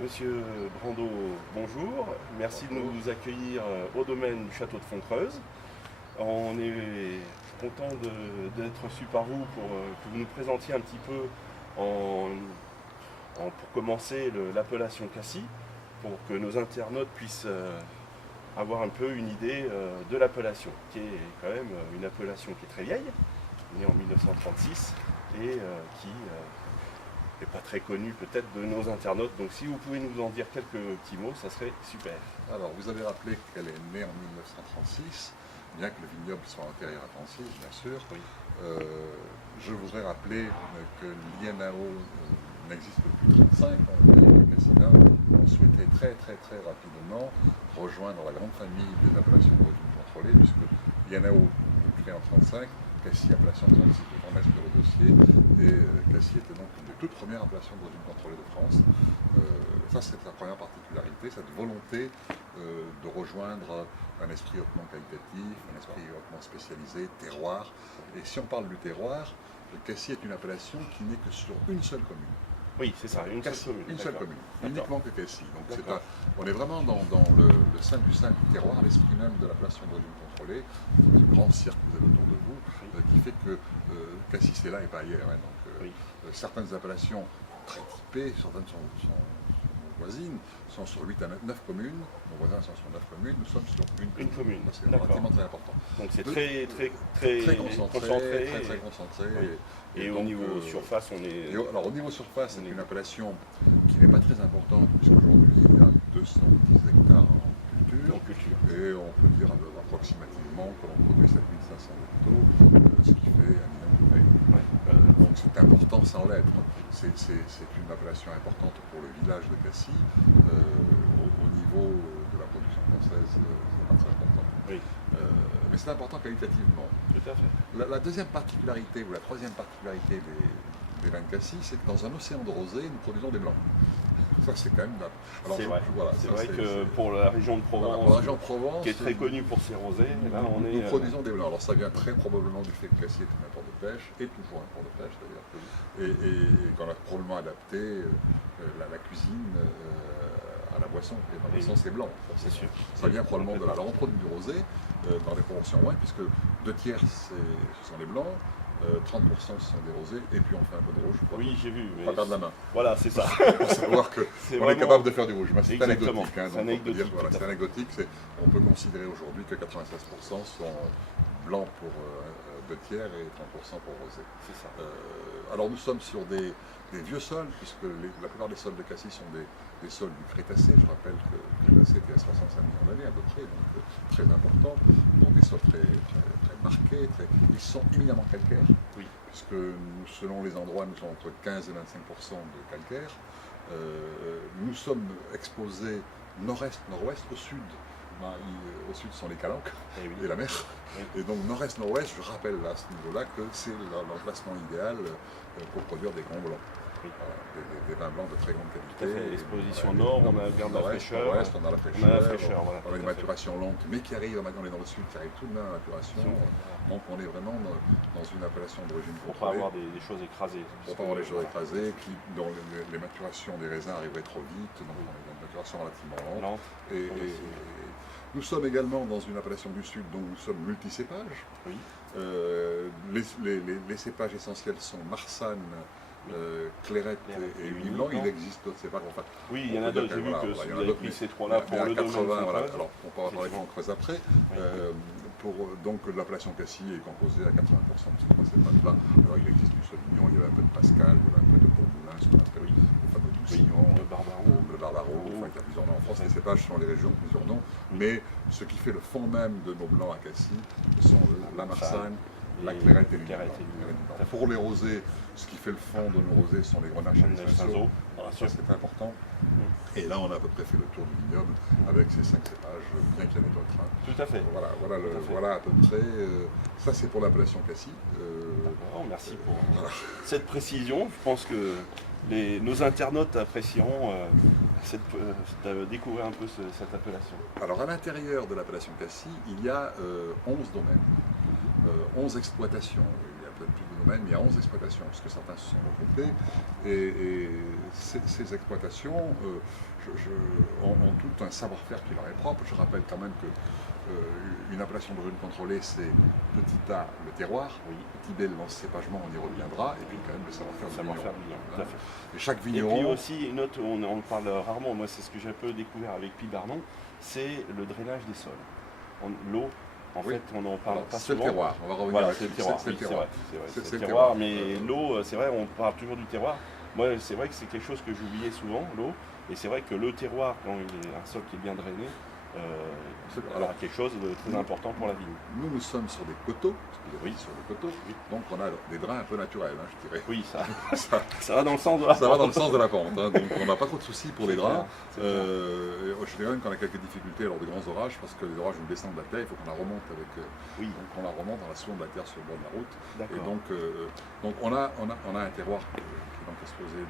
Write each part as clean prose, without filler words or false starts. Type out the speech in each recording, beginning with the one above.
Monsieur Brando, bonjour. Merci de nous accueillir au domaine du château de Fontcreuse. On est content d'être reçu par vous pour que vous nous présentiez un petit peu pour commencer l'appellation Cassis, pour que nos internautes puissent avoir un peu une idée de l'appellation, qui est quand même une appellation qui est très vieille, née en 1936 et qui n'est pas très connue peut-être de nos internautes. Donc si vous pouvez nous en dire quelques petits mots, ça serait super. Alors, vous avez rappelé qu'elle est née en 1936, bien que le vignoble soit antérieur à Francis, bien sûr. Oui. Je voudrais rappeler que l'INAO n'existe depuis 35 ans. Les Cassina ont souhaité très rapidement rejoindre la grande famille des appellations d'origine contrôlée, puisque l'INAO est créé en 35, Cassis appellation 36 de grand sur le dossier, et Cassis était donc une des toutes premières appellations d'origine contrôlée de France. Ça, c'est sa première particularité, cette volonté de rejoindre un esprit hautement qualitatif, un esprit hautement spécialisé, terroir. Et si on parle du terroir, Cassis est une appellation qui n'est que sur une seule commune. Oui, c'est ça, une seule commune. Une seule commune, uniquement que Cassis. Donc on est vraiment dans le sein du terroir, l'esprit même de l'appellation d'origine contrôlée, ce grand cirque que vous avez autour de vous, qui fait que Cassis est là et pas ailleurs. Hein. Donc, certaines appellations très typées, certaines sont voisines, sont sur 8 à 9 communes, nos voisins sont sur 9 communes, nous sommes sur une commune. C'est relativement très important. Donc c'est très concentré. Très concentré. Oui. Et au niveau surface, on est... Alors au niveau surface, c'est une appellation qui n'est pas très importante, puisqu'aujourd'hui il y a 210 hectares en culture. Et on peut dire approximativement que l'on produit 7500 hectos, ce qui fait 1 million de bouteilles. Donc c'est important sans l'être. C'est une appellation importante pour le village de Cassis. Au niveau de la production française, c'est pas très important. Oui. Mais c'est important qualitativement. Tout à fait. La deuxième particularité, ou la troisième particularité des vins de Cassis, c'est que dans un océan de rosé, nous produisons des blancs. Ça, c'est quand même... C'est vrai, voilà, c'est vrai que pour la région de Provence, qui est très connue pour ses rosés, là, nous produisons des blancs. Alors ça vient très probablement du fait que Cassis est un port de pêche, et toujours un port de pêche d'ailleurs, et qu'on a probablement adapté la cuisine à la boisson. Et la boisson, c'est blanc. C'est sûr. Ça vient probablement de là. Alors on produit du rosé dans des proportions moindres, puisque 2 tiers ce sont les blancs, 30% ce sont des rosés, et puis on fait un peu de rouge. Oui, j'ai vu. Mais pas perdre la main. Voilà, c'est ça. Pour savoir qu'on est capable de faire du rouge. C'est anecdotique. Hein, c'est anecdotique. C'est anecdotique. On peut considérer aujourd'hui que 96% sont blancs pour 2 tiers et 30% pour rosé. C'est ça. Alors nous sommes sur des vieux sols, puisque la plupart des sols de Cassis sont des sols du Crétacé. Je rappelle que le Crétacé était à 65 millions d'années à peu près, donc très important. Donc des sols très marqués, ils sont éminemment calcaires, oui. Puisque selon les endroits, nous sommes entre 15 et 25% de calcaire. Nous sommes exposés nord-est, nord-ouest, au sud. Au sud sont les Calanques et la mer. Oui. Et donc nord-est, nord-ouest, je rappelle à ce niveau-là que c'est l'emplacement idéal pour produire des grands blancs. Oui. Des vins blancs de très grande qualité. L'exposition nord, on a bien de la fraîcheur. Nord-ouest, on a la fraîcheur. Voilà, on a une maturation lente, mais qui arrive, maintenant on est dans le sud, qui arrive tout de même à la maturation. Donc on est vraiment dans une appellation d'origine contrôlée. Pour pas avoir des choses écrasées. Pour pas avoir des choses écrasées, dont les maturations des raisins arriveraient trop vite, donc on est dans une maturation relativement lente. Et nous sommes également dans une appellation du Sud, donc nous sommes multicépages. Oui. Les cépages essentiels sont Marsanne, Clairette et Uni Blanc. Il existe d'autres cépages. Enfin, oui, il y en a d'autres. J'ai vu que vous avez pris ces trois-là pour le domaine. Voilà. Alors, on pourra parler en creuse après. Donc l'appellation Cassis est composée à 80% de ces trois cépages-là. Alors il existe du Sauvignon, il y avait un peu de Pascal, il y avait un peu de Bourgoulin, ce qu'on appelle le fameux Doucignon, le Barbaro, enfin, qui a plusieurs noms en France. Les cépages sont les régions, plusieurs noms. Mais ce qui fait le fond même de nos blancs à Cassis, ce sont la Marsanne, la Clairette et l'Uni Blanc. Pour les rosés, ce qui fait le fond de nos rosés sont les Grenaches et les Cinsault. Voilà, ça c'est important. Et là, on a à peu près fait le tour du vignoble avec ces 5 cépages, bien qu'il y en ait d'autres. Tout à fait. Voilà à peu près. Ça, c'est pour l'appellation Cassis. Merci pour cette précision. Je pense que nos internautes apprécieront découvrir un peu cette appellation. Alors, à l'intérieur de l'appellation Cassis, il y a 11 domaines, 11 exploitations. Il y a peut-être plus de domaine, mais il y a 11 exploitations, parce que certains se sont regroupés. Et ces exploitations ont tout un savoir-faire qui leur est propre. Je rappelle quand même que une appellation d'origine contrôlée, c'est petit a, le terroir, petit b, le lance-cépagement, on y reviendra, et puis quand même le savoir-faire du vigneron. Tout à fait. Et chaque vigneron... Et puis aussi, une autre, on parle rarement, moi c'est ce que j'ai un peu découvert avec Pibarnon, c'est le drainage des sols. L'eau, en fait, on n'en parle pas souvent. C'est le terroir, on va revenir voilà, c'est le terroir, c'est le terroir, mais l'eau, c'est vrai, on parle toujours du terroir. Moi, c'est vrai que c'est quelque chose que j'oubliais souvent, l'eau, et c'est vrai que le terroir, quand il est un sol qui est bien drainé, alors quelque chose de très important pour la vigne. Nous sommes sur des coteaux, sur des coteaux, donc on a des drains un peu naturels, je dirais. Oui, ça va dans le sens de la pente. Ça va dans le sens de la pente, donc on n'a pas trop de soucis pour les drains. Je dirais même qu'on a quelques difficultés lors des grands orages, parce que les orages nous descendent de la terre, il faut qu'on la remonte avec. Donc on la remonte en la soulevant de la terre sur le bord de la route. Et donc on a un terroir qui est donc exposé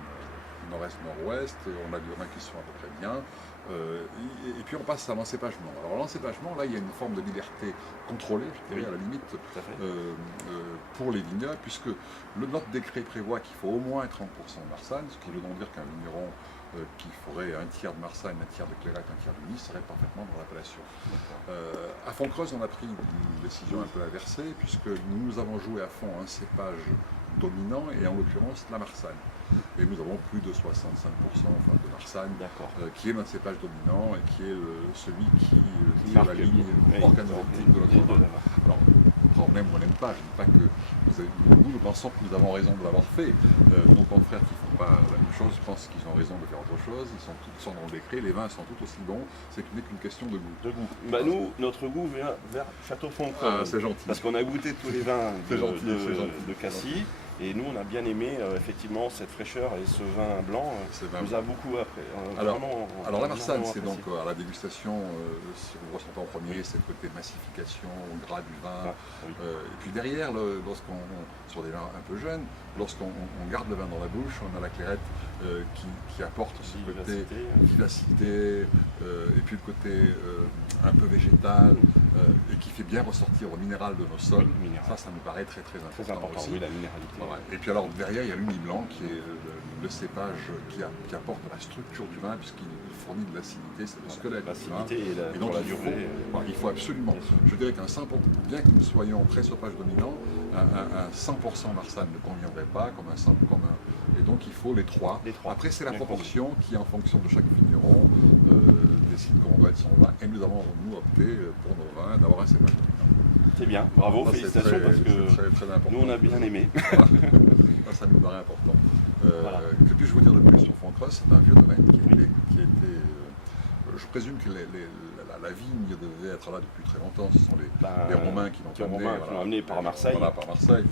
nord-est-nord-ouest, on a des drains qui sont à peu près bien. Et puis on passe à l'encépagement. Alors l'encépagement, là il y a une forme de liberté contrôlée, je dirais à la limite, pour les vignobles, puisque notre décret prévoit qu'il faut au moins 30% de Marsanne, ce qui veut donc dire qu'un vigneron qui ferait un tiers de Marsanne, un tiers de Clairette, un tiers de Nice serait parfaitement dans l'appellation. À Fontcreuse, on a pris une décision un peu inversée, puisque nous avons joué à fond un cépage dominant, et en l'occurrence la Marsanne. Et nous avons plus de 65% de Marsanne, qui est notre cépage dominant et qui est celui qui est la ligne organoleptique de notre vin. Alors, on aime ou on n'aime pas, je ne dis pas que nous pensons que nous avons raison de l'avoir fait. Nos confrères qui ne font pas la même chose pensent qu'ils ont raison de faire autre chose, ils sont dans le décret, les vins sont tout aussi bons, c'est qu'une question de goût. Bah, nous, notre goût vient vers Château Fontcreuse. C'est gentil. Parce qu'on a goûté tous les vins de Cassis. Et nous, on a bien aimé effectivement cette fraîcheur et ce vin blanc nous a beaucoup appris. Alors la Marsanne, c'est donc à la dégustation, si vous ressentez en premier, c'est le côté massification, gras du vin. Et puis derrière, sur des vins un peu jeunes, lorsqu'on garde le vin dans la bouche, on a la clairette qui apporte ce côté vivacité, et puis le côté un peu végétal, et qui fait bien ressortir le minéral de nos sols. Ça nous paraît très très important aussi. Oui, la minéralité. Et puis alors derrière il y a l'Uni Blanc qui est le cépage qui apporte la structure du vin puisqu'il fournit de l'acidité, c'est le squelette du vin. Et donc il faut absolument, je dirais qu'un 100%, bien que nous soyons pré-cépage dominant, un 100% Marsanne ne conviendrait pas et donc il faut les trois. Après c'est la proportion qui en fonction de chaque vigneron décide comment doit être son vin et nous avons opté pour nos vins d'avoir un cépage dominant. C'est bien, bravo, félicitations parce que nous on a bien aimé. Ça nous paraît important. Que puis-je vous dire de plus sur Fontcreuse? C'est un vieux domaine qui a été. Je présume que la vigne devait être là depuis très longtemps. Ce sont les Romains qui l'ont amené. Par Marseille. Voilà, par Marseille,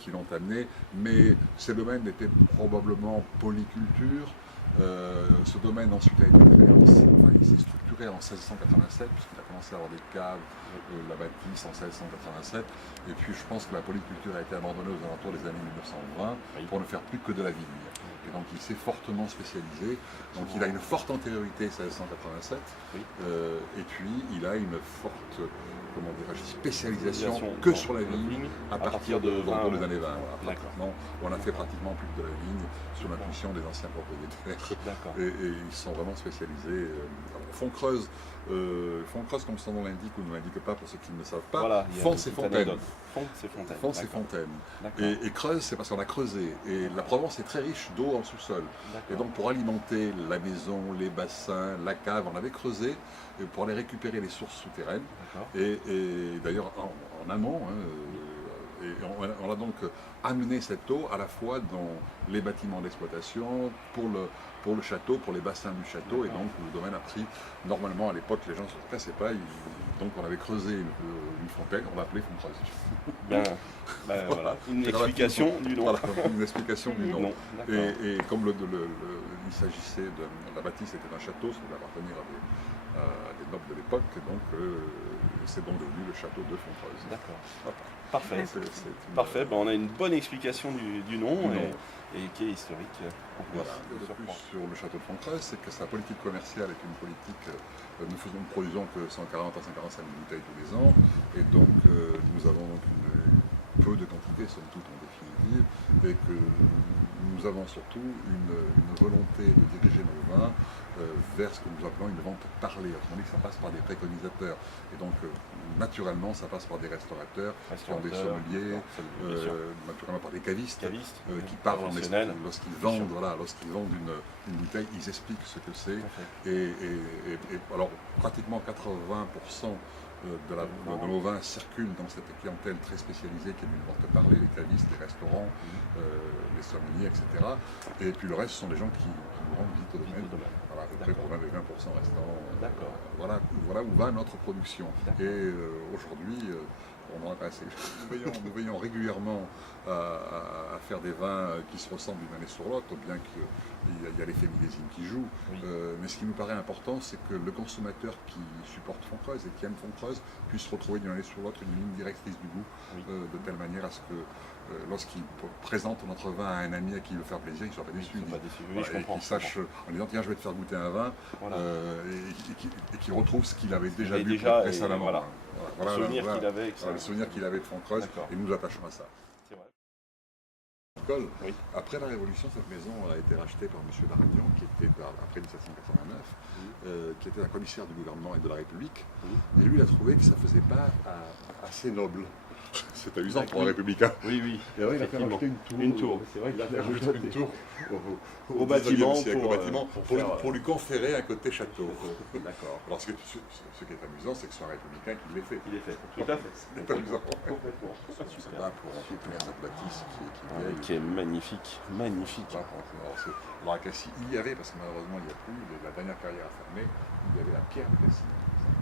qui l'ont amené. Mais ce domaine était probablement polyculture. Ce domaine ensuite a été créé, il s'est structuré en 1687, puisqu'il a commencé à avoir des caves, la bâtisse en 1687, et puis je pense que la polyculture a été abandonnée aux alentours des années 1920 pour ne faire plus que de la vigne. Et donc il s'est fortement spécialisé, donc il a une forte antériorité 1687, et puis il a une forte spécialisation que sur la vigne à partir des années 20. On a fait pratiquement plus que de la vigne sur l'intuition des anciens propriétaires. Et ils sont vraiment spécialisés. Fontcreuse, comme son nom l'indique ou ne l'indique pas pour ceux qui ne le savent pas, Font c'est Fontaine. Font c'est Fontaine. Et Creuse, c'est parce qu'on a creusé. Et la Provence est très riche d'eau en sous-sol. Et donc pour alimenter la maison, les bassins, la cave, on avait creusé pour aller récupérer les sources souterraines. Et d'ailleurs en amont, et on a donc amené cette eau à la fois dans les bâtiments d'exploitation, pour le château, pour les bassins du château, et donc le domaine a pris, normalement à l'époque les gens ne se pressaient pas, donc on avait creusé une fontaine, on l'a appelée Fontcreuse. Voilà. Une explication du nom. Voilà, une explication du nom. Et comme il s'agissait de la bâtisse était un château, ça devait appartenir à des nobles de l'époque, donc c'est donc devenu le château de Fontcreuse. D'accord. Parfait. Parfait. On a une bonne explication du nom et qui est historique. Voilà. De plus sur le château de Fontcreuse, c'est que sa politique commerciale est une politique. Nous produisons que 140 à 145 000 bouteilles tous les ans, et donc nous avons donc peu de quantité, somme toute, en définitive, et que nous avons surtout une volonté de diriger nos vins vers ce que nous appelons une vente parlée. Autrement dit, que ça passe par des préconisateurs. Et donc, naturellement, ça passe par des restaurateurs qui ont des sommeliers, naturellement par des cavistes qui parlent lorsqu'ils vendent, lorsqu'ils vendent une bouteille, ils expliquent ce que c'est. Et alors, pratiquement 80% de nos vins circulent dans cette clientèle très spécialisée qui est d'une vente parlée, les cavistes, les restaurants, les sommeliers, etc. Et puis le reste, ce sont des gens qui nous rendent visite au domaine. Voilà, à peu près pour 20% restants. Voilà où va notre production. Et aujourd'hui, on en a pas assez. Nous veillons régulièrement à faire des vins qui se ressemblent d'une année sur l'autre, bien qu'il y a l'effet millésime qui joue. Mais ce qui nous paraît important, c'est que le consommateur qui supporte Foncreuse et qui aime Foncreuse puisse retrouver d'une année sur l'autre une ligne directrice du goût, de telle manière à ce que lorsqu'il présente notre vin à un ami à qui il veut faire plaisir, il ne soit pas déçu. Et qu'il sache, en disant tiens, je vais te faire goûter un vin, et qu'il retrouve ce qu'il avait déjà bu précédemment. Le souvenir qu'il avait. Le souvenir qu'il avait de Foncreuse, et nous nous attachons à ça. C'est vrai. Après la Révolution, cette maison a été rachetée par M. Baragnan, qui était, après 1789, qui était un commissaire du gouvernement et de la République. Et lui, il a trouvé que ça ne faisait pas assez noble. C'est amusant pour un républicain. Oui. Et alors, il a fait rajouter une tour. C'est vrai qu'il a fait rajouter une tour au bâtiment pour lui conférer un côté château. D'accord. Alors, ce qui est amusant, c'est que c'est un républicain qui l'ait fait. Il est fait, tout à fait. C'est amusant. Complètement. C'est là pour soutenir cette bâtisse qui est magnifique. Alors à Cassis, il y avait, parce que malheureusement il n'y a plus, la dernière carrière a fermé, il y avait la pierre de Cassis.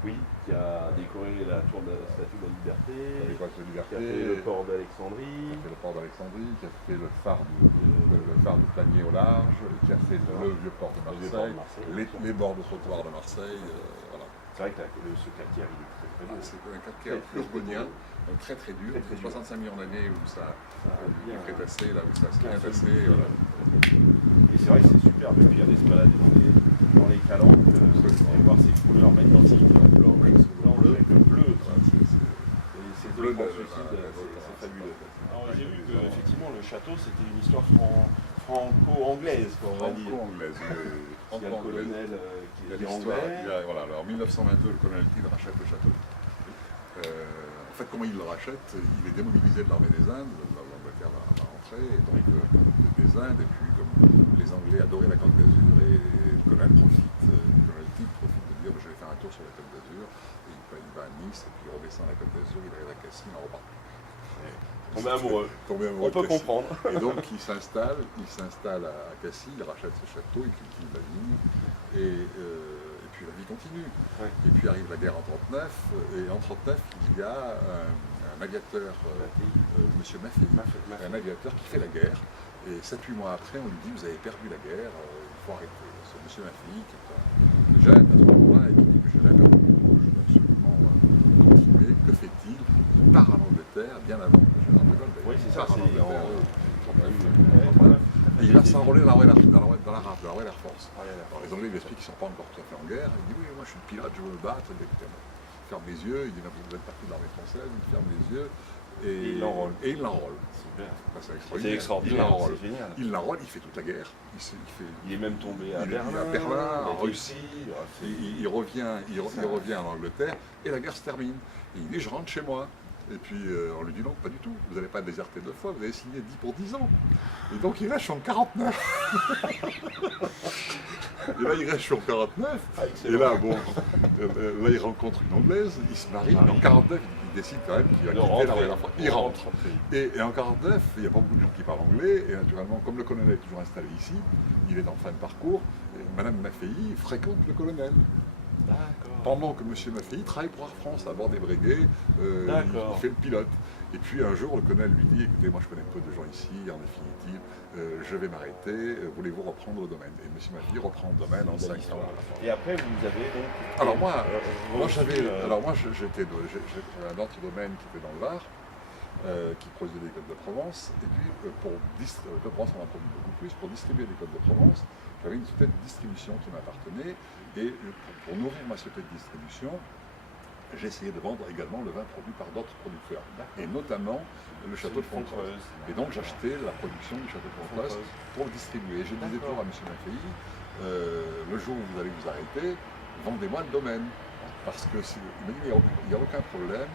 Oui, qui a décoré la tour de la Statue de la Liberté, qui a fait le port d'Alexandrie, qui a fait le phare de Planier au large, qui a fait le vieux port de Marseille, les bords de trottoir de Marseille. Voilà. C'est vrai que ce calcaire, il est très très beau. C'est un calcaire urbanien, très très dur, 65 millions d'années où ça a crétassé, là où ça s'est crétassé. Et c'est vrai que c'est superbe, et puis aller se balader dans les calanques, et voir ces couleurs magnifiques, blanche avec le bleu, et ces deux translucides, c'est fabuleux. Alors j'ai vu qu'effectivement le château c'était une histoire franco-anglaise, on va dire. Franco-anglaise, il y a le colonel qui est anglais. Alors en 1922, le colonel Tidd rachète le château. En fait, comment il le rachète? Il est démobilisé de l'armée des Indes, l'Angleterre va rentrer, et donc des Indes, et puis comme les Anglais adoraient la Côte d'Azur, et le colonel Tidd profite de dire je vais faire un tour sur la Côte d'Azur, et il va à Nice, et puis il redescend la Côte d'Azur, il arrive à Cassis, il en repart plus. Tombé amoureux. On peut comprendre. Et donc il s'installe à Cassis, il rachète ce château, il cultive la vigne, et puis la vie continue. Et puis arrive la guerre en 1939, et en 1939 il y a un aviateur, M. Maffei, un aviateur qui fait la guerre, et 7-8 mois après on lui dit vous avez perdu la guerre, il faut arrêter. C'est M. Maffei qui est un jeune à ce moment-là et qui dit que je n'ai perdu, je dois absolument continuer. Que fait-il? Il part en Angleterre bien avant que le général de Gaulle. Oui, c'est ça, et il va s'enrôler dans la Royal Air Force. Alors les Anglais lui expliquent qu'ils ne sont pas encore tout à fait en guerre. Il dit oui, moi je suis le pilote, je veux me battre. Il ferme les yeux, il dit vous êtes partie de l'armée française, il ferme les yeux et il l'enrôle. C'est extraordinaire, c'est génial. Il l'enrôle, il fait toute la guerre. Il est même tombé à Berlin, en Russie. Il revient en Angleterre et la guerre se termine. Et il dit je rentre chez moi. Et puis on lui dit non, pas du tout, vous n'allez pas déserter 2 fois, vous avez signé 10 pour 10 ans. Et donc il reste sur le 49. Et là il reste sur le 49. Et là, là il rencontre une Anglaise, il se marie. En 49, il décide quand même qu'il va quitter la Royal Force. Il rentre. Et en 49, il n'y a pas beaucoup de gens qui parlent anglais. Et naturellement, comme le colonel est toujours installé ici, il est en fin de parcours. Et Madame Maffei fréquente le colonel. Pendant que M. Maffei travaille pour Air France à bord des Breguet, il fait le pilote. Et puis un jour, le colonel lui dit écoutez, moi je connais peu de gens ici, en définitive, je vais m'arrêter, voulez-vous reprendre le domaine? Et M. Maffei reprend le domaine en 5 ans. Et après, vous avez donc. Alors j'étais un autre domaine qui était dans le Var, qui produisait des Côtes de Provence. Et puis pour distribuer, de Provence on en produit beaucoup plus, pour distribuer des Côtes de Provence, j'avais une société de distribution qui m'appartenait. Et pour nourrir ma société de distribution, j'ai essayé de vendre également le vin produit par d'autres producteurs, et notamment le château de Fontcreuse. Et donc j'achetais la production du château de Fontcreuse pour le distribuer. Et je disais toujours à M. Maffei, le jour où vous allez vous arrêter, vendez-moi le domaine. Parce que il m'a dit, il n'y a aucun problème,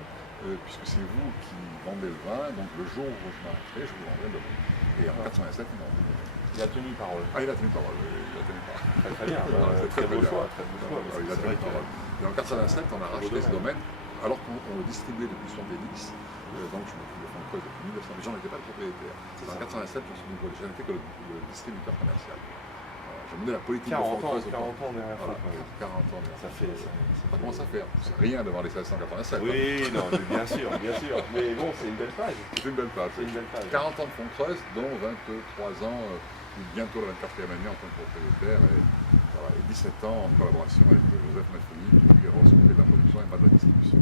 puisque c'est vous qui vendez le vin, donc le jour où je m'arrêterai, je vous vendrai le domaine. Et en 87, il m'a vendu le domaine. Il a tenu parole. Ah, il a tenu parole, oui, il a tenu parole. Très très bien. C'est très beau choix. Très beau choix. Il a tenu parole. Et en 87, on a racheté ce domaine, alors qu'on le distribuait depuis 70. Donc je m'occupe de Fontcreuse depuis 1900, mais j'en étais pas le propriétaire. En 87, je n'étais que le distributeur commercial. J'ai mené la politique de Fontcreuse. 40 ans derrière Fontcreuse. 40 ans derrière. Ça fait. Ça commence à faire. C'est rien devant les 1687. Oui, non, mais bien sûr, bien sûr. Mais bon, c'est une belle page. C'est une belle page. C'est une belle page. 40 ans de Fontcreuse, dont 23 ans, bientôt la 24e année en tant que propriétaire, et 17 ans en collaboration avec Joseph Maffei, qui lui est responsable de la production et moi de la distribution.